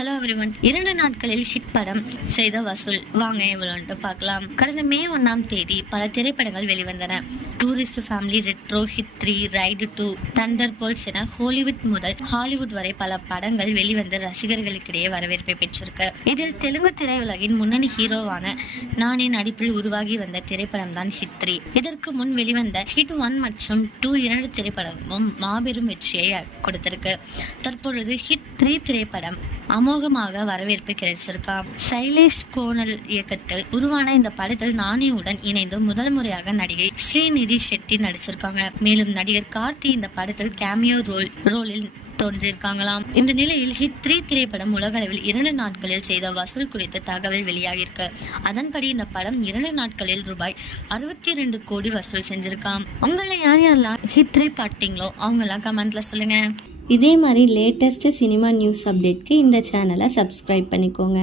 Hello everyone. 2 நாட்களில் hit படம் செய்த வசூல் வாங்க எவ்வளோன்ட்டு பார்க்கலாம். கடந்த மே 1ஆம் தேதி பல திரைப்படங்கள் வெளிவந்தன. Tourist Family, Retro, Hit 3, Raid 2, Thunderbolts என ஹாலிவுட் முதல் ஹாலிவுட் வரை பல படங்கள் வெளிவந்து ரசிகர்களுக்கிடையே வரவேற்பை பெற்றிருக்கு. இதில் தெலுங்கு திரையுலகின் முன்னணி ஹீரோவான நானே நடிப்பில் உருவாகி வந்த திரைப்படம் தான் ஹிட் 3. இதற்கு முன் வெளிவந்த ஹிட் 1 மற்றும் 2 2 திரைப்படமும் மாபெரும் வெற்றியை கொடுத்திருக்கு. தற்பொழுது ஹிட் 3 திரைப்படம் அமோகமாக வரவேற்பு கிடைச்சிருக்காம். சைலேஷ் கோனல் இயக்கத்தில் உருவான இந்த படத்தில் நானியுடன் இணைந்து முதல் முறையாக நடிகை ஸ்ரீநிதி ஷெட்டி நடிச்சிருக்காங்க. மேலும் நடிகர் கார்த்தி இந்த படத்தில் கேமியோ ரோலில் தோன்றியிருக்காங்களாம். இந்த நிலையில் ஹிட் 3 திரைப்படம் உலக அளவில் 2 நாட்களில் செய்த வசூல் குறித்த தகவல் வெளியாகிருக்கு. அதன்படி இந்த படம் 2 நாட்களில் ரூபாய் 62 கோடி வசூல் செஞ்சிருக்காம். உங்களை யாரெல்லாம் ஹிட் 3 பார்த்தீங்களோ அவங்கெல்லாம் கமெண்ட்ல சொல்லுங்க. இதே மாதிரி லேட்டஸ்ட் சினிமா நியூஸ் அப்டேட்க்கு இந்த சேனலை சப்ஸ்கிரைப் பண்ணிக்கோங்க.